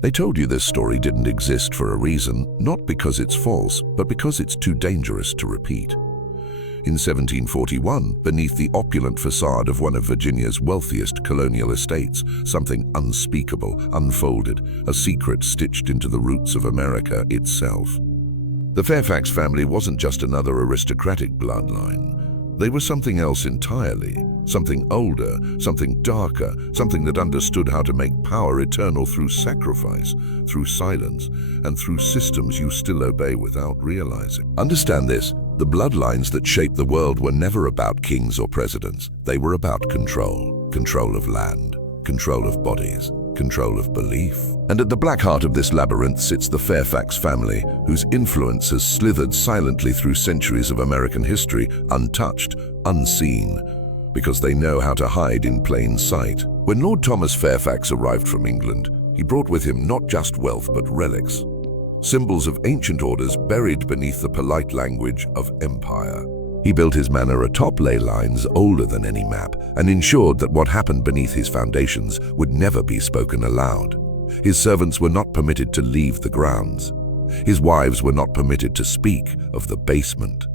They told you this story didn't exist for a reason, not because it's false, but because it's too dangerous to repeat. In 1741, beneath the opulent facade of one of Virginia's wealthiest colonial estates, something unspeakable unfolded, a secret stitched into the roots of America itself. The Fairfax family wasn't just another aristocratic bloodline. They were something else entirely, something older, something darker, something that understood how to make power eternal through sacrifice, through silence, and through systems you still obey without realizing. Understand this, the bloodlines that shaped the world were never about kings or presidents. They were about control, control of land, control of bodies, control of belief. And at the black heart of this labyrinth sits the Fairfax family, whose influence has slithered silently through centuries of American history, untouched, unseen, because they know how to hide in plain sight. When Lord Thomas Fairfax arrived from England, he brought with him not just wealth but relics, symbols of ancient orders buried beneath the polite language of empire. He built his manor atop ley lines older than any map and ensured that what happened beneath his foundations would never be spoken aloud. His servants were not permitted to leave the grounds. His wives were not permitted to speak of the basement.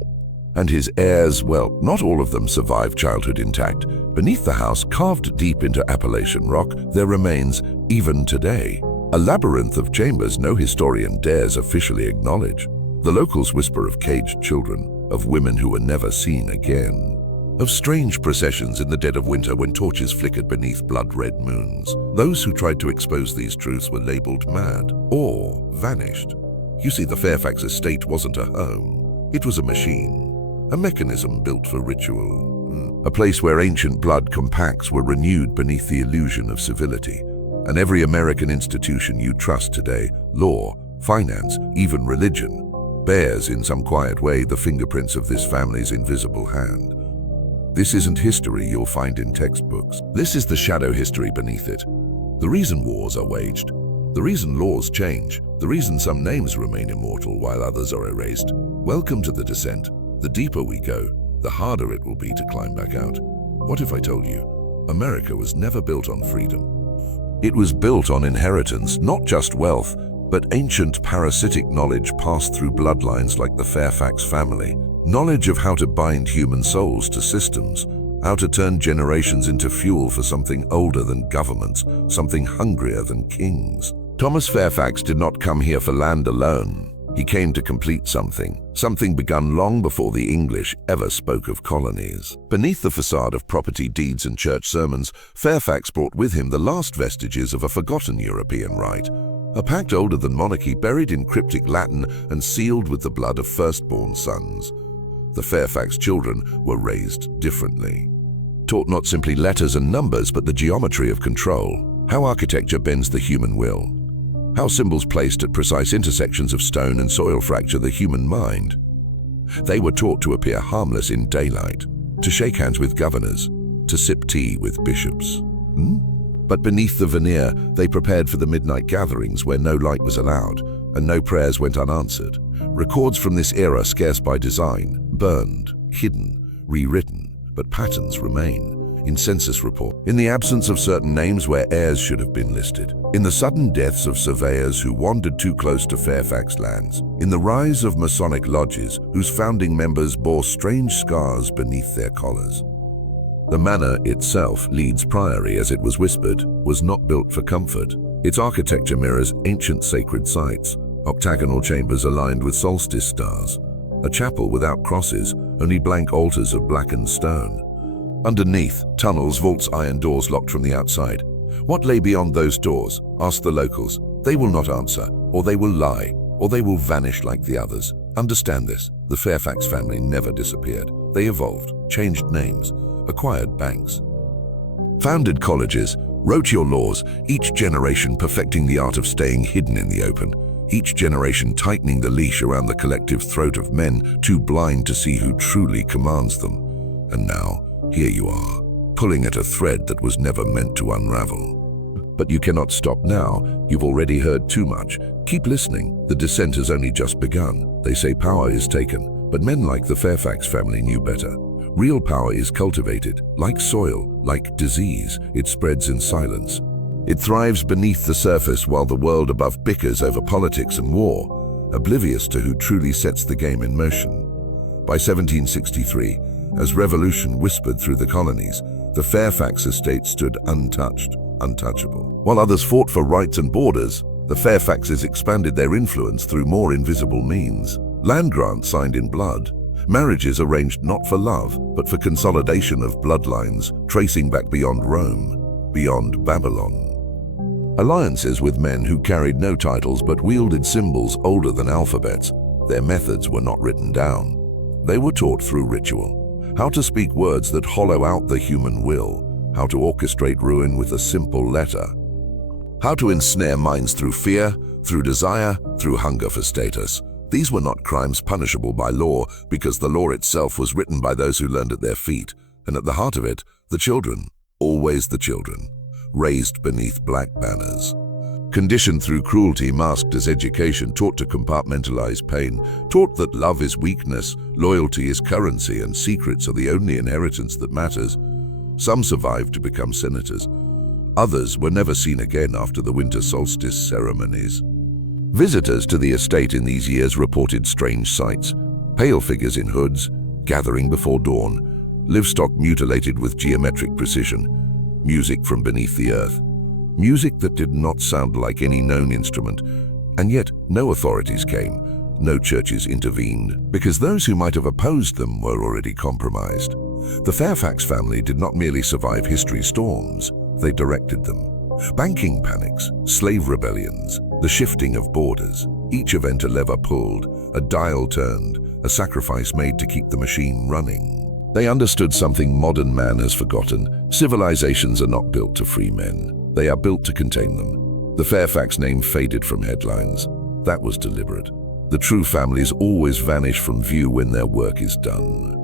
And his heirs, well, not all of them survived childhood intact. Beneath the house, carved deep into Appalachian rock, there remains, even today, a labyrinth of chambers no historian dares officially acknowledge. The locals whisper of caged children, of women who were never seen again, of strange processions in the dead of winter when torches flickered beneath blood-red moons. Those who tried to expose these truths were labeled mad or vanished. You see, the Fairfax estate wasn't a home. It was a machine, a mechanism built for ritual, a place where ancient blood compacts were renewed beneath the illusion of civility. And every American institution you trust today, law, finance, even religion, bears in some quiet way the fingerprints of this family's invisible hand. This isn't history you'll find in textbooks. This is the shadow history beneath it. The reason wars are waged, the reason laws change, the reason some names remain immortal while others are erased. Welcome to the descent. The deeper we go, the harder it will be to climb back out. What if I told you, America was never built on freedom? It was built on inheritance, not just wealth, but ancient parasitic knowledge passed through bloodlines like the Fairfax family. Knowledge of how to bind human souls to systems, how to turn generations into fuel for something older than governments, something hungrier than kings. Thomas Fairfax did not come here for land alone. He came to complete something begun long before the English ever spoke of colonies. Beneath the facade of property deeds and church sermons, Fairfax brought with him the last vestiges of a forgotten European rite, a pact older than monarchy, buried in cryptic Latin and sealed with the blood of firstborn sons. The Fairfax children were raised differently, taught not simply letters and numbers, but the geometry of control, how architecture bends the human will, how symbols placed at precise intersections of stone and soil fracture the human mind. They were taught to appear harmless in daylight, to shake hands with governors, to sip tea with bishops. But beneath the veneer, they prepared for the midnight gatherings where no light was allowed and no prayers went unanswered. Records from this era, scarce by design, burned, hidden, rewritten, but patterns remain. In census report, in the absence of certain names where heirs should have been listed, in the sudden deaths of surveyors who wandered too close to Fairfax lands, in the rise of Masonic lodges whose founding members bore strange scars beneath their collars. The manor itself, Leeds Priory as it was whispered, was not built for comfort. Its architecture mirrors ancient sacred sites, octagonal chambers aligned with solstice stars, a chapel without crosses, only blank altars of blackened stone. Underneath, tunnels, vaults, iron doors locked from the outside. What lay beyond those doors? Ask the locals. They will not answer, or they will lie, or they will vanish like the others. Understand this, the Fairfax family never disappeared. They evolved, changed names, acquired banks, founded colleges, wrote your laws, each generation perfecting the art of staying hidden in the open, each generation tightening the leash around the collective throat of men too blind to see who truly commands them. And now, here you are, pulling at a thread that was never meant to unravel. But you cannot stop now. You've already heard too much. Keep listening. The descent has only just begun. They say power is taken, but men like the Fairfax family knew better. Real power is cultivated. Like soil, like disease, it spreads in silence. It thrives beneath the surface while the world above bickers over politics and war, oblivious to who truly sets the game in motion. By 1763, as revolution whispered through the colonies, the Fairfax estate stood untouched, untouchable. While others fought for rights and borders, the Fairfaxes expanded their influence through more invisible means. Land grants signed in blood, marriages arranged not for love, but for consolidation of bloodlines, tracing back beyond Rome, beyond Babylon. Alliances with men who carried no titles but wielded symbols older than alphabets. Their methods were not written down. They were taught through ritual. How to speak words that hollow out the human will. How to orchestrate ruin with a simple letter. How to ensnare minds through fear, through desire, through hunger for status. These were not crimes punishable by law, because the law itself was written by those who learned at their feet. And at the heart of it, the children, always the children, raised beneath black banners. Conditioned through cruelty masked as education, taught to compartmentalize pain, taught that love is weakness, loyalty is currency, and secrets are the only inheritance that matters. Some survived to become senators. Others were never seen again after the winter solstice ceremonies. Visitors to the estate in these years reported strange sights. Pale figures in hoods, gathering before dawn, livestock mutilated with geometric precision, music from beneath the earth. Music that did not sound like any known instrument, and yet no authorities came, no churches intervened, because those who might have opposed them were already compromised. The Fairfax family did not merely survive history's storms, they directed them. Banking panics, slave rebellions, the shifting of borders, each event a lever pulled, a dial turned, a sacrifice made to keep the machine running. They understood something modern man has forgotten. Civilizations are not built to free men. They are built to contain them. The Fairfax name faded from headlines. That was deliberate. The true families always vanish from view when their work is done.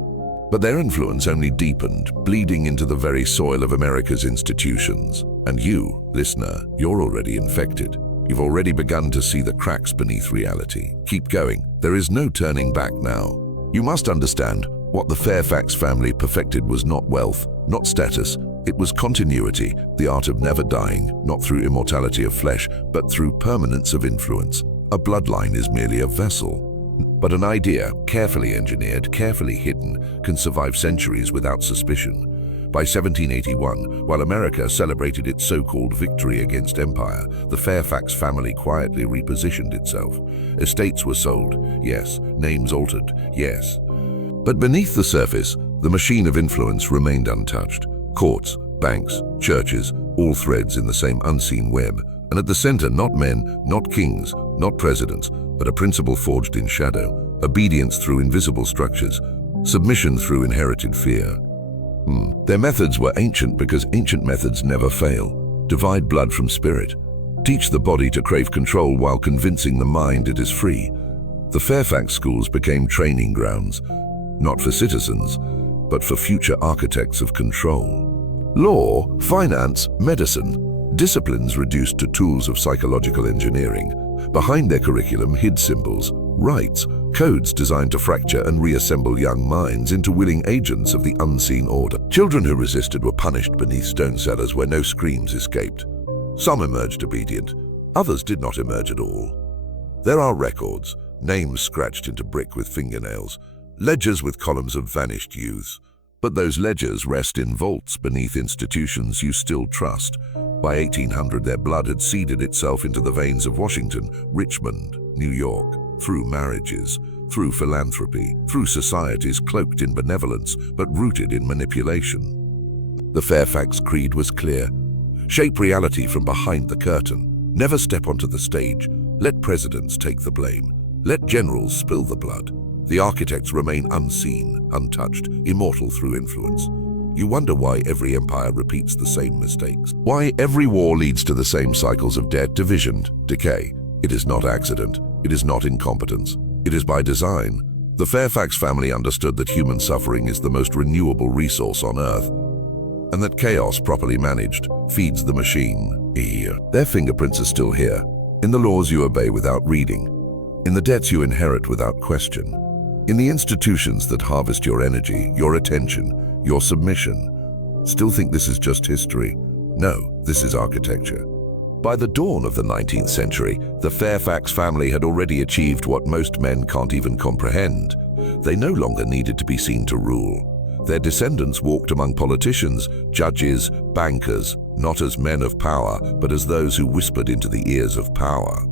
But their influence only deepened, bleeding into the very soil of America's institutions. And you, listener, you're already infected. You've already begun to see the cracks beneath reality. Keep going. There is no turning back now. You must understand, what the Fairfax family perfected was not wealth, not status. It was continuity, the art of never dying, not through immortality of flesh, but through permanence of influence. A bloodline is merely a vessel. But an idea, carefully engineered, carefully hidden, can survive centuries without suspicion. By 1781, while America celebrated its so-called victory against empire, the Fairfax family quietly repositioned itself. Estates were sold, yes. Names altered, yes. But beneath the surface, the machine of influence remained untouched. Courts, banks, churches, all threads in the same unseen web. And at the center, not men, not kings, not presidents, but a principle forged in shadow, obedience through invisible structures, submission through inherited fear. Their methods were ancient because ancient methods never fail. Divide blood from spirit. Teach the body to crave control while convincing the mind it is free. The Fairfax schools became training grounds, not for citizens, but for future architects of control. Law, finance, medicine, disciplines reduced to tools of psychological engineering. Behind their curriculum hid symbols, rites, codes designed to fracture and reassemble young minds into willing agents of the unseen order. Children who resisted were punished beneath stone cellars where no screams escaped. Some emerged obedient, others did not emerge at all. There are records, names scratched into brick with fingernails, ledgers with columns of vanished youths. But those ledgers rest in vaults beneath institutions you still trust. By 1800, their blood had seeded itself into the veins of Washington, Richmond, New York, through marriages, through philanthropy, through societies cloaked in benevolence but rooted in manipulation. The Fairfax creed was clear. Shape reality from behind the curtain. Never step onto the stage. Let presidents take the blame. Let generals spill the blood. The architects remain unseen, untouched, immortal through influence. You wonder why every empire repeats the same mistakes. Why every war leads to the same cycles of death, division, decay. It is not accident. It is not incompetence. It is by design. The Fairfax family understood that human suffering is the most renewable resource on Earth, and that chaos properly managed feeds the machine. Their fingerprints are still here, in the laws you obey without reading, in the debts you inherit without question, in the institutions that harvest your energy, your attention, your submission. Still think this is just history? No, this is architecture. By the dawn of the 19th century, the Fairfax family had already achieved what most men can't even comprehend. They no longer needed to be seen to rule. Their descendants walked among politicians, judges, bankers, not as men of power, but as those who whispered into the ears of power.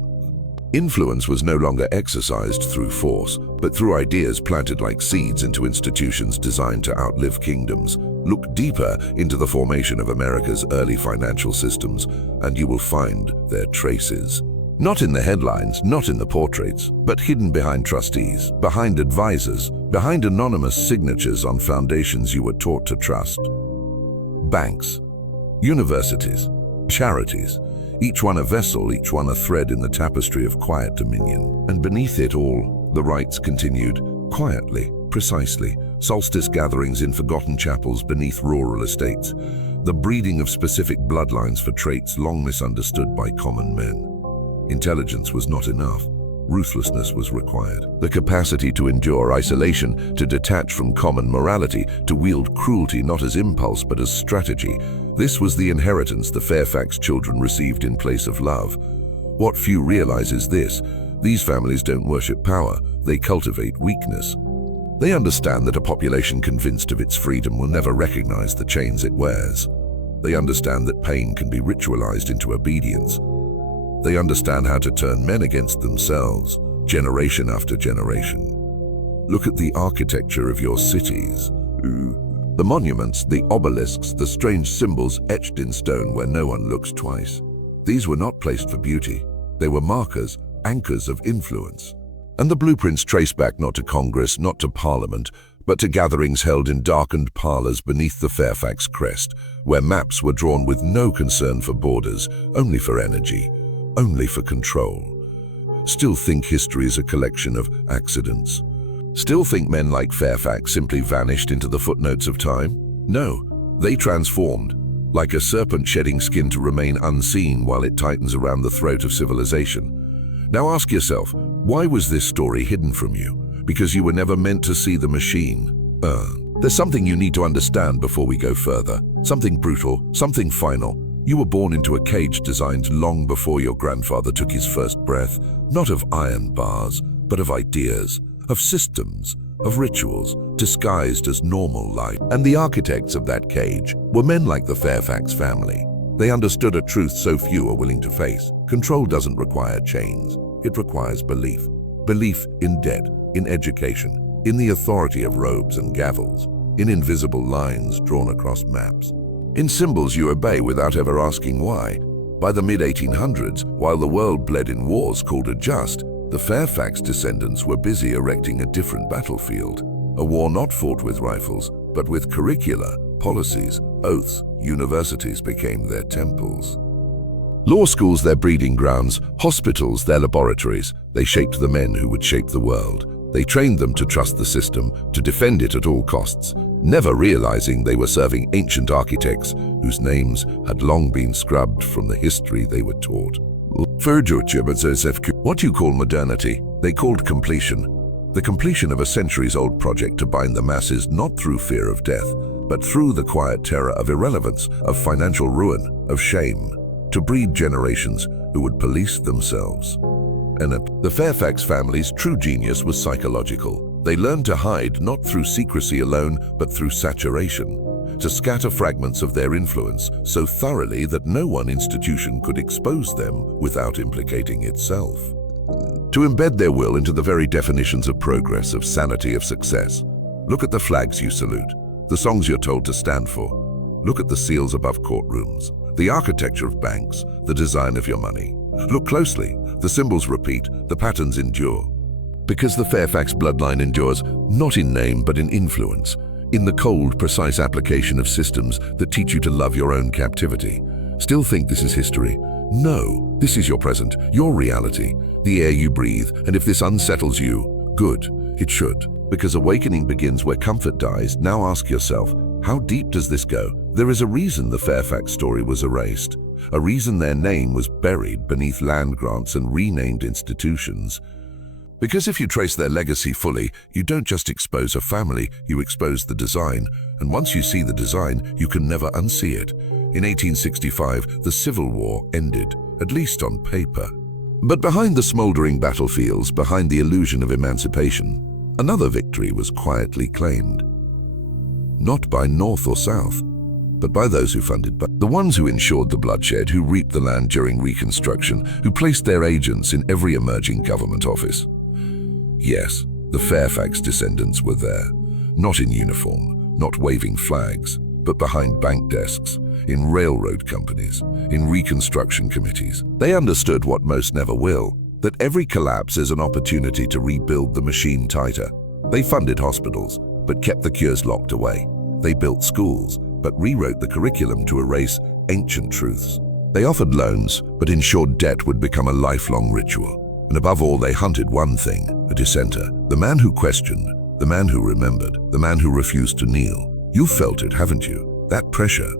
Influence was no longer exercised through force, but through ideas planted like seeds into institutions designed to outlive kingdoms. Look deeper into the formation of America's early financial systems, and you will find their traces. Not in the headlines, not in the portraits, but hidden behind trustees, behind advisors, behind anonymous signatures on foundations you were taught to trust. Banks, universities, charities, each one a vessel, each one a thread in the tapestry of quiet dominion. And beneath it all, the rites continued, quietly, precisely, solstice gatherings in forgotten chapels beneath rural estates, the breeding of specific bloodlines for traits long misunderstood by common men. Intelligence was not enough. Ruthlessness was required. The capacity to endure isolation, to detach from common morality, to wield cruelty not as impulse but as strategy. This was the inheritance the Fairfax children received in place of love. What few realize is this: these families don't worship power, they cultivate weakness. They understand that a population convinced of its freedom will never recognize the chains it wears. They understand that pain can be ritualized into obedience. They understand how to turn men against themselves, generation after generation. Look at the architecture of your cities. The monuments, the obelisks, the strange symbols etched in stone where no one looks twice. These were not placed for beauty. They were markers, anchors of influence. And the blueprints trace back not to Congress, not to Parliament, but to gatherings held in darkened parlors beneath the Fairfax crest, where maps were drawn with no concern for borders, only for energy, only for control. Still think history is a collection of accidents? Still think men like Fairfax simply vanished into the footnotes of time? No, they transformed, like a serpent shedding skin to remain unseen while it tightens around the throat of civilization. Now ask yourself, why was this story hidden from you? Because you were never meant to see the machine. There's something you need to understand before we go further. Something brutal, something final. You were born into a cage designed long before your grandfather took his first breath, not of iron bars, but of ideas, of systems, of rituals, disguised as normal life. And the architects of that cage were men like the Fairfax family. They understood a truth so few are willing to face. Control doesn't require chains. It requires belief. Belief in debt, in education, in the authority of robes and gavels, in invisible lines drawn across maps, in symbols you obey without ever asking why. By the mid-1800s, while the world bled in wars called a just, the Fairfax descendants were busy erecting a different battlefield, a war not fought with rifles, but with curricula, policies, oaths. Universities became their temples. Law schools their breeding grounds, hospitals their laboratories. They shaped the men who would shape the world. They trained them to trust the system, to defend it at all costs, never realizing they were serving ancient architects whose names had long been scrubbed from the history they were taught. What you call modernity, they called completion. The completion of a centuries-old project to bind the masses not through fear of death, but through the quiet terror of irrelevance, of financial ruin, of shame, to breed generations who would police themselves. And the Fairfax family's true genius was psychological. They learned to hide not through secrecy alone, but through saturation, to scatter fragments of their influence so thoroughly that no one institution could expose them without implicating itself. To embed their will into the very definitions of progress, of sanity, of success. Look at the flags you salute, the songs you're told to stand for. Look at the seals above courtrooms, the architecture of banks, the design of your money. Look closely, the symbols repeat, the patterns endure. Because the Fairfax bloodline endures not in name but in influence, in the cold, precise application of systems that teach you to love your own captivity. Still think this is history? No, this is your present, your reality, the air you breathe, and if this unsettles you, good, it should. Because awakening begins where comfort dies. Now ask yourself, how deep does this go? There is a reason the Fairfax story was erased, a reason their name was buried beneath land grants and renamed institutions. Because if you trace their legacy fully, you don't just expose a family, you expose the design. And once you see the design, you can never unsee it. In 1865, the Civil War ended, at least on paper. But behind the smoldering battlefields, behind the illusion of emancipation, another victory was quietly claimed. Not by North or South, but by those who funded, the ones who ensured the bloodshed, who reaped the land during Reconstruction, who placed their agents in every emerging government office. Yes, the Fairfax descendants were there, not in uniform, not waving flags, but behind bank desks, in railroad companies, in reconstruction committees. They understood what most never will, that every collapse is an opportunity to rebuild the machine tighter. They funded hospitals, but kept the cures locked away. They built schools, but rewrote the curriculum to erase ancient truths. They offered loans, but ensured debt would become a lifelong ritual. And above all, they hunted one thing, a dissenter, the man who questioned, the man who remembered, the man who refused to kneel. You felt it, haven't you? That pressure.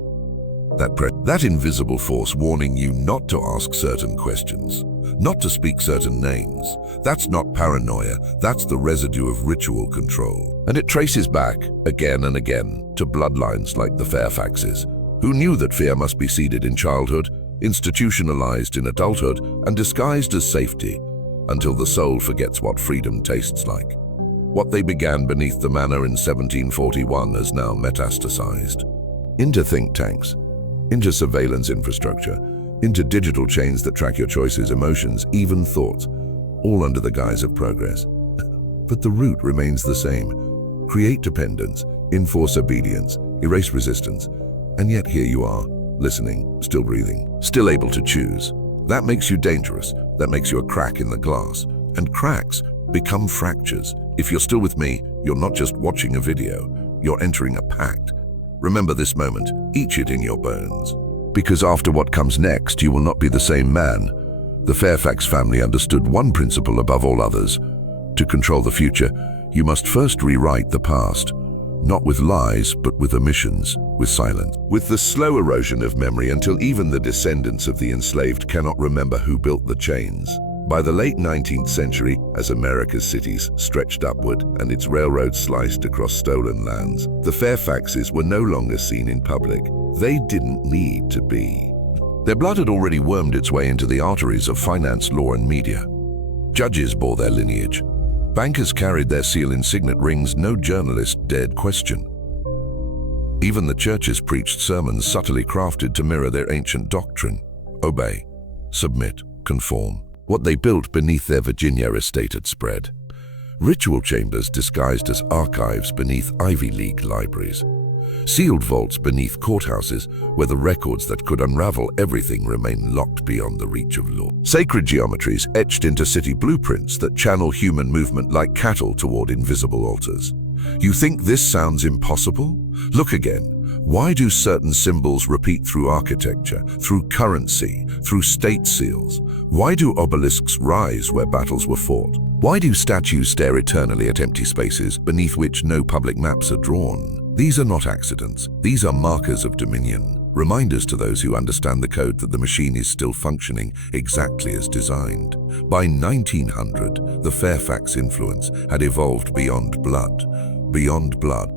That invisible force warning you not to ask certain questions, not to speak certain names. That's not paranoia, that's the residue of ritual control. And it traces back, again and again, to bloodlines like the Fairfaxes, who knew that fear must be seeded in childhood, institutionalized in adulthood, and disguised as safety, until the soul forgets what freedom tastes like. What they began beneath the manor in 1741 has now metastasized into think tanks, into surveillance infrastructure, into digital chains that track your choices, emotions, even thoughts, all under the guise of progress. But the root remains the same. Create dependence, enforce obedience, erase resistance. And yet here you are, listening, still breathing, still able to choose. That makes you dangerous. That makes you a crack in the glass. And cracks become fractures. If you're still with me, you're not just watching a video, you're entering a pact. Remember this moment, etch it in your bones. Because after what comes next, you will not be the same man. The Fairfax family understood one principle above all others. To control the future, you must first rewrite the past. Not with lies, but with omissions, with silence. With the slow erosion of memory until even the descendants of the enslaved cannot remember who built the chains. By the late 19th century, as America's cities stretched upward and its railroads sliced across stolen lands, the Fairfaxes were no longer seen in public. They didn't need to be. Their blood had already wormed its way into the arteries of finance, law, and media. Judges bore their lineage. Bankers carried their seal in signet rings no journalist dared question. Even the churches preached sermons subtly crafted to mirror their ancient doctrine. Obey, submit, conform. What they built beneath their Virginia estate had spread. Ritual chambers disguised as archives beneath Ivy League libraries. Sealed vaults beneath courthouses where the records that could unravel everything remain locked beyond the reach of law. Sacred geometries etched into city blueprints that channel human movement like cattle toward invisible altars. You think this sounds impossible? Look again. Why do certain symbols repeat through architecture, through currency, through state seals? Why do obelisks rise where battles were fought? Why do statues stare eternally at empty spaces beneath which no public maps are drawn? These are not accidents. These are markers of dominion, reminders to those who understand the code that the machine is still functioning exactly as designed. By 1900, the Fairfax influence had evolved beyond blood. Beyond blood.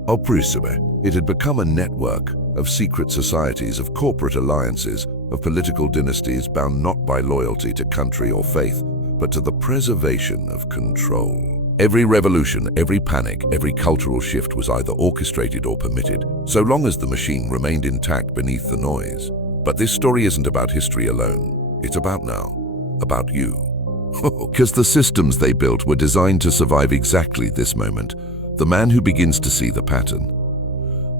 It had become a network of secret societies, of corporate alliances, of political dynasties bound not by loyalty to country or faith, but to the preservation of control. Every revolution, every panic, every cultural shift was either orchestrated or permitted, so long as the machine remained intact beneath the noise. But this story isn't about history alone. It's about now, about you. Because the systems they built were designed to survive exactly this moment. The man who begins to see the pattern.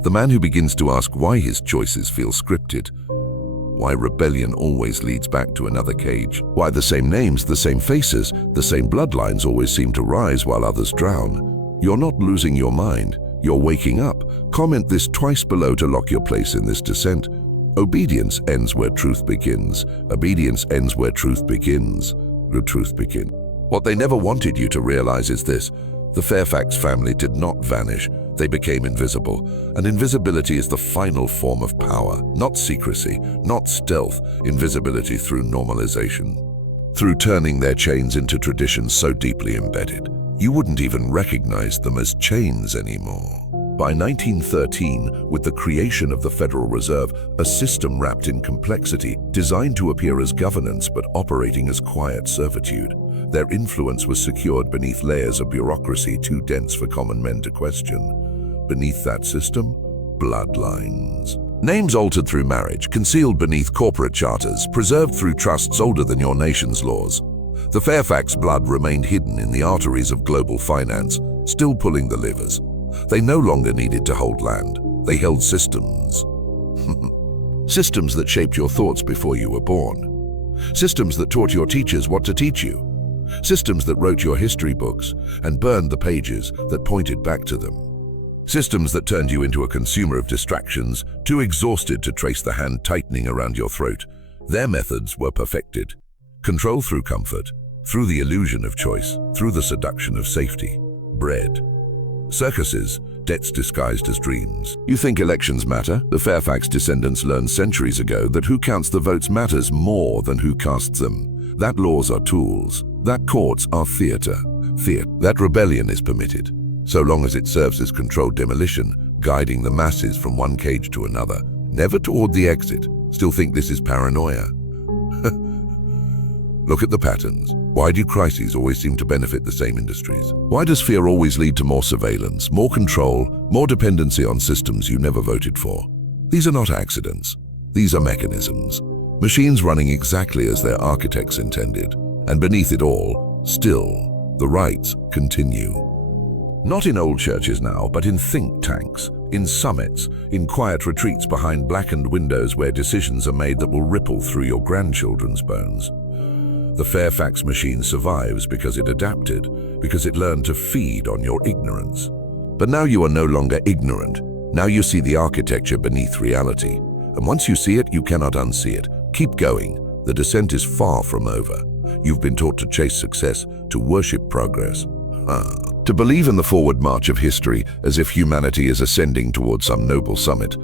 The man who begins to ask why his choices feel scripted. Why rebellion always leads back to another cage. Why the same names, the same faces, the same bloodlines always seem to rise while others drown. You're not losing your mind. You're waking up. Comment this twice below to lock your place in this descent. Obedience ends where truth begins. Obedience ends where truth begins. Good truth begin. What they never wanted you to realize is this. The Fairfax family did not vanish. They became invisible. And invisibility is the final form of power. Not secrecy, not stealth. Invisibility through normalization. Through turning their chains into traditions so deeply embedded, you wouldn't even recognize them as chains anymore. By 1913, with the creation of the Federal Reserve, a system wrapped in complexity, designed to appear as governance but operating as quiet servitude, their influence was secured beneath layers of bureaucracy too dense for common men to question. Beneath that system, bloodlines. Names altered through marriage, concealed beneath corporate charters, preserved through trusts older than your nation's laws. The Fairfax blood remained hidden in the arteries of global finance, still pulling the levers. They no longer needed to hold land. They held systems. Systems that shaped your thoughts before you were born. Systems that taught your teachers what to teach you. Systems that wrote your history books and burned the pages that pointed back to them. Systems that turned you into a consumer of distractions, too exhausted to trace the hand tightening around your throat. Their methods were perfected. Control through comfort, through the illusion of choice, through the seduction of safety. Bread. Circuses, debts disguised as dreams. You think elections matter? The Fairfax descendants learned centuries ago that who counts the votes matters more than who casts them. That laws are tools. That courts are theater. That rebellion is permitted, so long as it serves as controlled demolition, guiding the masses from one cage to another, never toward the exit. Still think this is paranoia? Look at the patterns. Why do crises always seem to benefit the same industries? Why does fear always lead to more surveillance, more control, more dependency on systems you never voted for? These are not accidents. These are mechanisms. Machines running exactly as their architects intended. And beneath it all, still, the rites continue. Not in old churches now, but in think tanks, in summits, in quiet retreats behind blackened windows where decisions are made that will ripple through your grandchildren's bones. The Fairfax machine survives because it adapted, because it learned to feed on your ignorance. But now you are no longer ignorant. Now you see the architecture beneath reality. And once you see it, you cannot unsee it. Keep going. The descent is far from over. You've been taught to chase success, to worship progress. To believe in the forward march of history as if humanity is ascending towards some noble summit.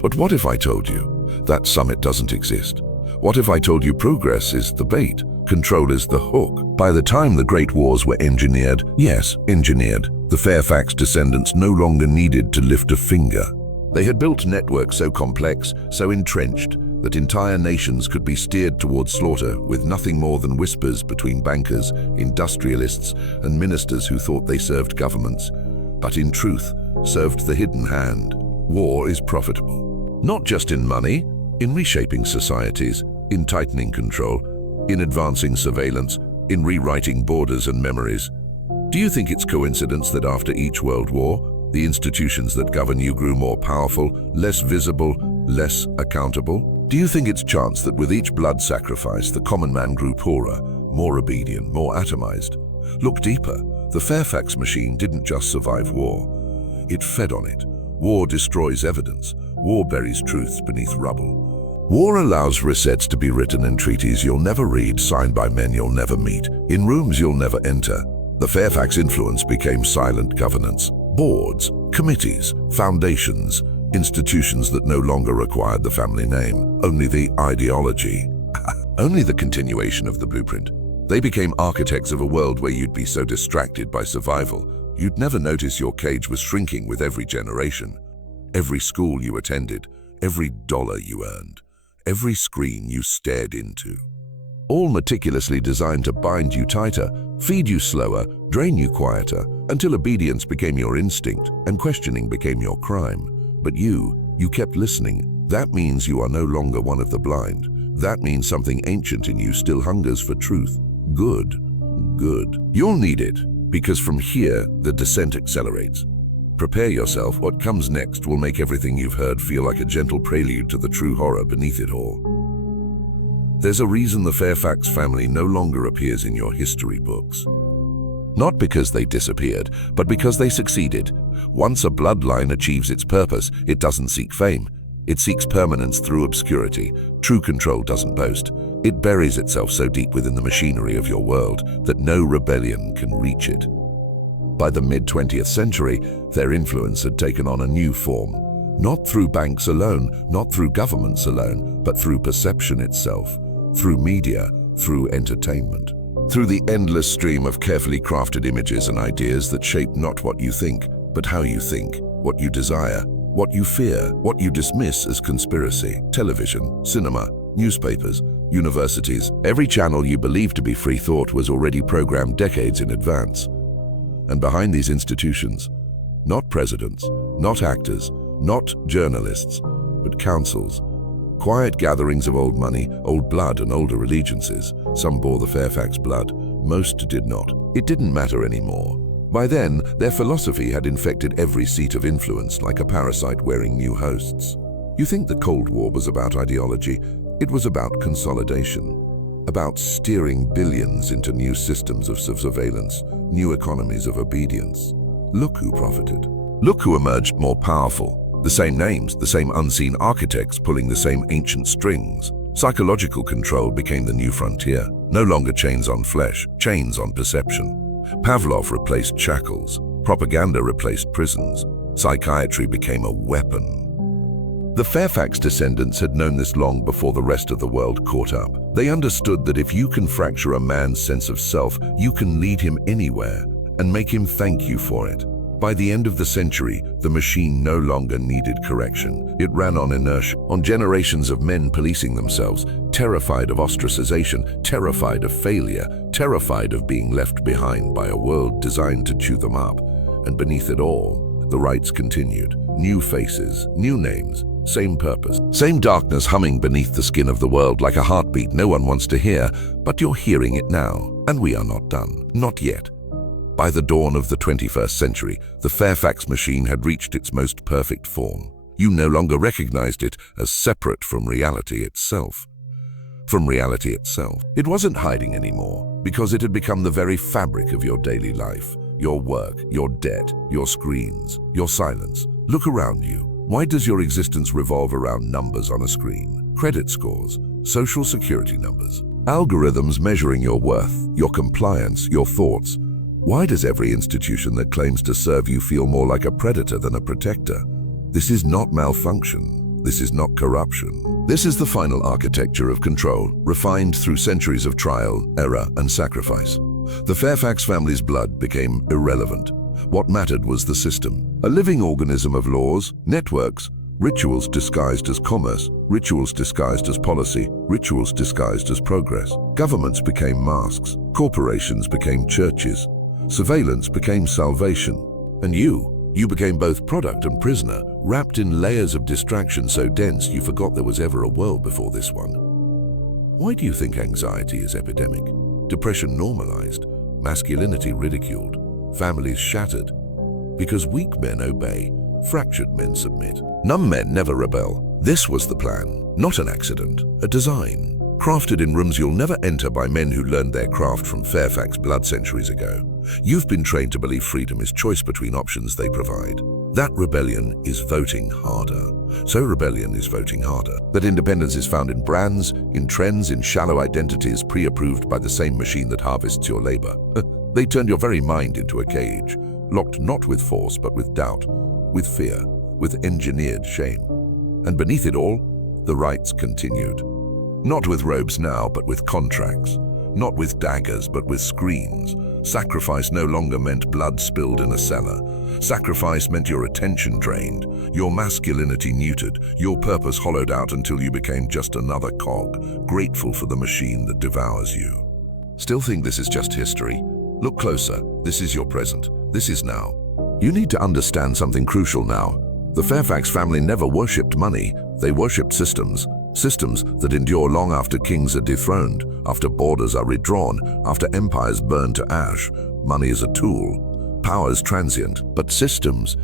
But what if I told you that summit doesn't exist? What if I told you progress is the bait, control is the hook? By the time the Great Wars were engineered, yes, engineered, the Fairfax descendants no longer needed to lift a finger. They had built networks so complex, so entrenched, that entire nations could be steered towards slaughter with nothing more than whispers between bankers, industrialists, and ministers who thought they served governments, but in truth served the hidden hand. War is profitable, not just in money, in reshaping societies, in tightening control, in advancing surveillance, in rewriting borders and memories. Do you think it's coincidence that after each world war, the institutions that govern you grew more powerful, less visible, less accountable? Do you think it's chance that with each blood sacrifice, the common man grew poorer, more obedient, more atomized? Look deeper. The Fairfax machine didn't just survive war. It fed on it. War destroys evidence. War buries truths beneath rubble. War allows resets to be written in treaties you'll never read, signed by men you'll never meet, in rooms you'll never enter. The Fairfax influence became silent governance. Boards, committees, foundations, institutions that no longer required the family name, only the ideology, only the continuation of the blueprint. They became architects of a world where you'd be so distracted by survival, you'd never notice your cage was shrinking with every generation. Every school you attended, every dollar you earned, every screen you stared into. All meticulously designed to bind you tighter, feed you slower, drain you quieter, until obedience became your instinct and questioning became your crime. But you kept listening. That means you are no longer one of the blind. That means something ancient in you still hungers for truth. Good. You'll need it, because from here, the descent accelerates. Prepare yourself. What comes next will make everything you've heard feel like a gentle prelude to the true horror beneath it all. There's a reason the Fairfax family no longer appears in your history books. Not because they disappeared, but because they succeeded. Once a bloodline achieves its purpose, it doesn't seek fame. It seeks permanence through obscurity. True control doesn't boast. It buries itself so deep within the machinery of your world that no rebellion can reach it. By the mid-20th century, their influence had taken on a new form. Not through banks alone, not through governments alone, but through perception itself, through media, through entertainment, through the endless stream of carefully crafted images and ideas that shape not what you think, but how you think, what you desire, what you fear, what you dismiss as conspiracy. Television, cinema, newspapers, universities, every channel you believed to be free thought was already programmed decades in advance. And behind these institutions, not presidents, not actors, not journalists, but councils, quiet gatherings of old money, old blood, and older allegiances. Some bore the Fairfax blood, most did not. It didn't matter anymore. By then, their philosophy had infected every seat of influence like a parasite wearing new hosts. You think the Cold War was about ideology? It was about consolidation, about steering billions into new systems of surveillance, new economies of obedience. Look who profited. Look who emerged more powerful. The same names, the same unseen architects pulling the same ancient strings. Psychological control became the new frontier. No longer chains on flesh, chains on perception. Pavlov replaced shackles. Propaganda replaced prisons. Psychiatry became a weapon. The Fairfax descendants had known this long before the rest of the world caught up. They understood that if you can fracture a man's sense of self, you can lead him anywhere and make him thank you for it. By the end of the century, the machine no longer needed correction. It ran on inertia, on generations of men policing themselves, terrified of ostracization, terrified of failure, terrified of being left behind by a world designed to chew them up. And beneath it all, the rites continued. New faces, new names, same purpose, same darkness humming beneath the skin of the world like a heartbeat no one wants to hear, but you're hearing it now, and we are not done. Not yet. By the dawn of the 21st century, the Fairfax machine had reached its most perfect form. You no longer recognized it as separate from reality itself. From reality itself. It wasn't hiding anymore, because it had become the very fabric of your daily life. Your work, your debt, your screens, your silence. Look around you. Why does your existence revolve around numbers on a screen? Credit scores, social security numbers, algorithms measuring your worth, your compliance, your thoughts. Why does every institution that claims to serve you feel more like a predator than a protector? This is not malfunction. This is not corruption. This is the final architecture of control, refined through centuries of trial, error, and sacrifice. The Fairfax family's blood became irrelevant. What mattered was the system, a living organism of laws, networks, rituals disguised as commerce, rituals disguised as policy, rituals disguised as progress. Governments became masks, corporations became churches, surveillance became salvation. And you became both product and prisoner, wrapped in layers of distraction so dense you forgot there was ever a world before this one. Why do you think anxiety is epidemic? Depression normalized, masculinity ridiculed, families shattered? Because weak men obey, fractured men submit. Numb men never rebel. This was the plan, not an accident, a design. Crafted in rooms you'll never enter by men who learned their craft from Fairfax blood centuries ago. You've been trained to believe freedom is choice between options they provide. That rebellion is voting harder. So rebellion is voting harder. That independence is found in brands, in trends, in shallow identities pre-approved by the same machine that harvests your labor. They turned your very mind into a cage, locked not with force but with doubt, with fear, with engineered shame. And beneath it all, the rites continued. Not with robes now, but with contracts. Not with daggers, but with screens. Sacrifice no longer meant blood spilled in a cellar. Sacrifice meant your attention drained, your masculinity neutered, your purpose hollowed out until you became just another cog, grateful for the machine that devours you. Still think this is just history? Look closer. This is your present. This is now. You need to understand something crucial now. The Fairfax family never worshipped money. They worshipped systems. Systems that endure long after kings are dethroned, after borders are redrawn, after empires burn to ash. Money is a tool. Power is transient. But systems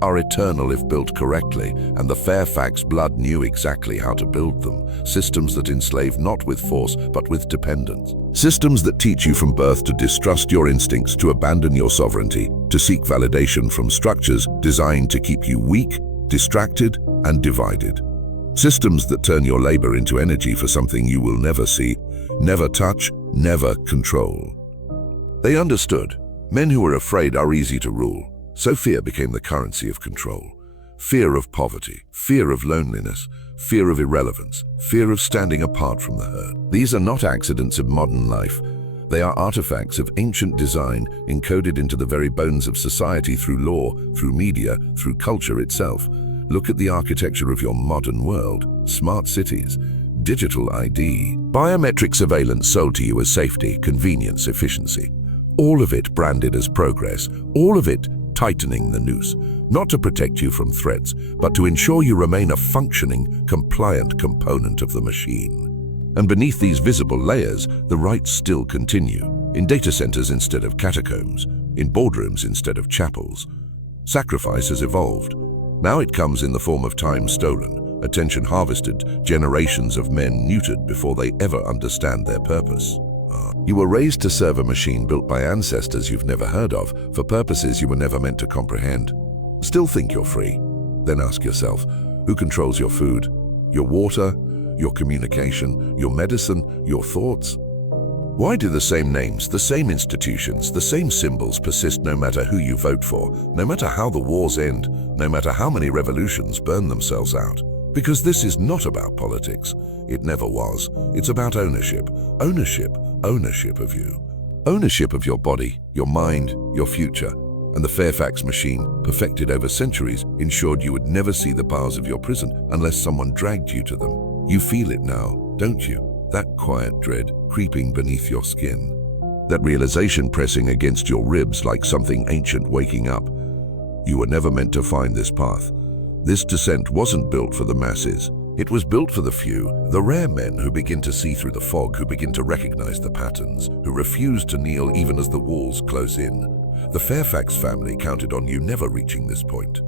are eternal if built correctly, and the Fairfax blood knew exactly how to build them. Systems that enslave not with force, but with dependence. Systems that teach you from birth to distrust your instincts, to abandon your sovereignty, to seek validation from structures designed to keep you weak, distracted, and divided. Systems that turn your labor into energy for something you will never see, never touch, never control. They understood. Men who are afraid are easy to rule, so fear became the currency of control. Fear of poverty, fear of loneliness, fear of irrelevance, fear of standing apart from the herd. These are not accidents of modern life. They are artifacts of ancient design encoded into the very bones of society through law, through media, through culture itself. Look at the architecture of your modern world: smart cities, digital ID, biometric surveillance sold to you as safety, convenience, efficiency. All of it branded as progress, all of it tightening the noose, not to protect you from threats, but to ensure you remain a functioning, compliant component of the machine. And beneath these visible layers, the rites still continue, in data centers instead of catacombs, in boardrooms instead of chapels. Sacrifice has evolved. Now it comes in the form of time stolen, attention harvested, generations of men neutered before they ever understand their purpose. You were raised to serve a machine built by ancestors you've never heard of, for purposes you were never meant to comprehend. Still think you're free? Then ask yourself, who controls your food, your water, your communication, your medicine, your thoughts? Why do the same names, the same institutions, the same symbols persist no matter who you vote for, no matter how the wars end, no matter how many revolutions burn themselves out? Because this is not about politics. It never was. It's about ownership. Ownership. Ownership of you. Ownership of your body, your mind, your future. And the Fairfax machine, perfected over centuries, ensured you would never see the bars of your prison unless someone dragged you to them. You feel it now, don't you? That quiet dread creeping beneath your skin. That realization pressing against your ribs like something ancient waking up. You were never meant to find this path. This descent wasn't built for the masses. It was built for the few, the rare men who begin to see through the fog, who begin to recognize the patterns, who refuse to kneel even as the walls close in. The Fairfax family counted on you never reaching this point.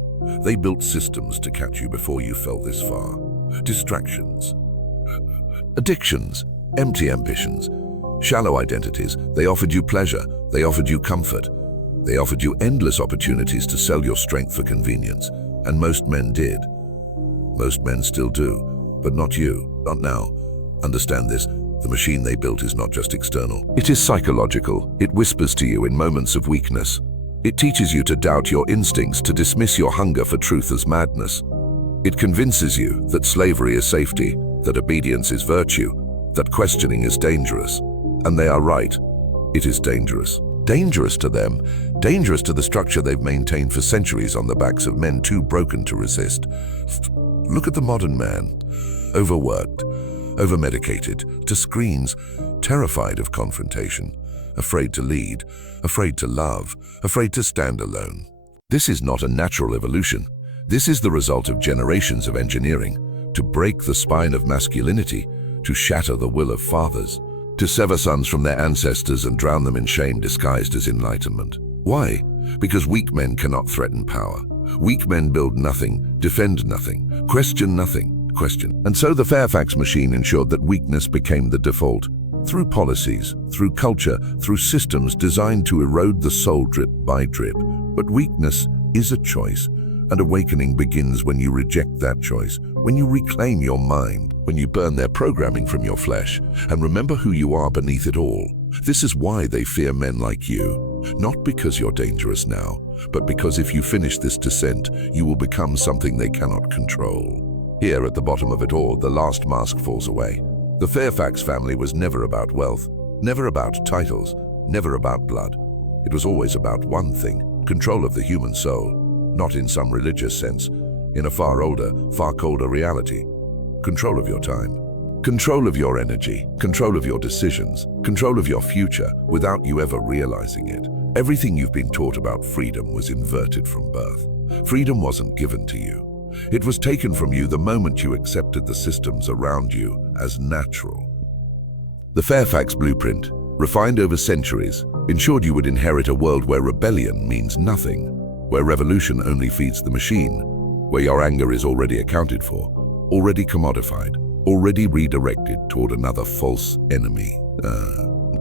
They built systems to catch you before you fell this far. Distractions, addictions, empty ambitions, shallow identities. They offered you pleasure. They offered you comfort. They offered you endless opportunities to sell your strength for convenience. And most men did. Most men still do, but not you, not now. Understand this, the machine they built is not just external. It is psychological. It whispers to you in moments of weakness. It teaches you to doubt your instincts, to dismiss your hunger for truth as madness. It convinces you that slavery is safety, that obedience is virtue, that questioning is dangerous. And they are right. It is dangerous. Dangerous to them, dangerous to the structure they've maintained for centuries on the backs of men too broken to resist. Look at the modern man, overworked, overmedicated, to screens, terrified of confrontation, afraid to lead, afraid to love, afraid to stand alone. This is not a natural evolution. This is the result of generations of engineering, to break the spine of masculinity, to shatter the will of fathers, to sever sons from their ancestors and drown them in shame disguised as enlightenment. Why? Because weak men cannot threaten power. Weak men build nothing, defend nothing, question nothing, question. And so the Fairfax machine ensured that weakness became the default, through policies, through culture, through systems designed to erode the soul drip by drip. But weakness is a choice, and awakening begins when you reject that choice, when you reclaim your mind, when you burn their programming from your flesh, and remember who you are beneath it all. This is why they fear men like you, not because you're dangerous now, but because if you finish this descent, you will become something they cannot control. Here at the bottom of it all, the last mask falls away. The Fairfax family was never about wealth, never about titles, never about blood. It was always about one thing: control of the human soul. Not in some religious sense, in a far older, far colder reality. Control of your time, control of your energy, control of your decisions, control of your future without you ever realizing it. Everything you've been taught about freedom was inverted from birth. Freedom wasn't given to you. It was taken from you the moment you accepted the systems around you as natural. The Fairfax blueprint, refined over centuries, ensured you would inherit a world where rebellion means nothing, where revolution only feeds the machine, where your anger is already accounted for, already commodified, already redirected toward another false enemy.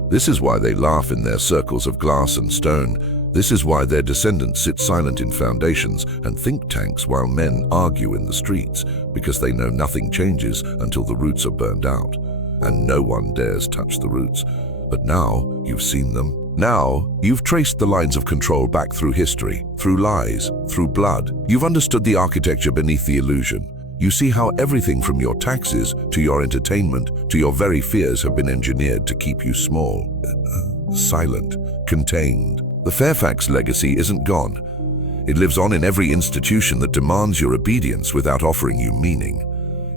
This is why they laugh in their circles of glass and stone. This is why their descendants sit silent in foundations and think tanks while men argue in the streets, because they know nothing changes until the roots are burned out, and no one dares touch the roots. But now you've seen them. Now, you've traced the lines of control back through history, through lies, through blood. You've understood the architecture beneath the illusion. You see how everything from your taxes to your entertainment to your very fears have been engineered to keep you small, silent, contained. The Fairfax legacy isn't gone. It lives on in every institution that demands your obedience without offering you meaning.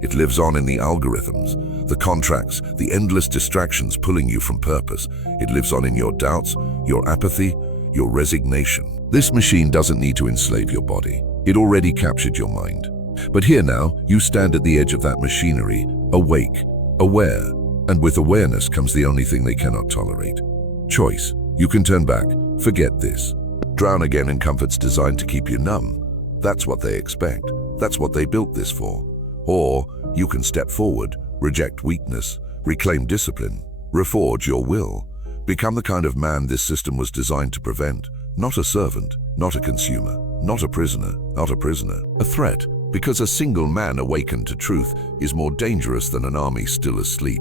It lives on in the algorithms, the contracts, the endless distractions pulling you from purpose. It lives on in your doubts, your apathy, your resignation. This machine doesn't need to enslave your body. It already captured your mind. But here now, you stand at the edge of that machinery, awake, aware, and with awareness comes the only thing they cannot tolerate: choice. You can turn back, forget this, drown again in comforts designed to keep you numb. That's what they expect. That's what they built this for. Or you can step forward, reject weakness, reclaim discipline, reforge your will, become the kind of man this system was designed to prevent. Not a servant, not a consumer, not a prisoner, a threat. Because a single man awakened to truth is more dangerous than an army still asleep.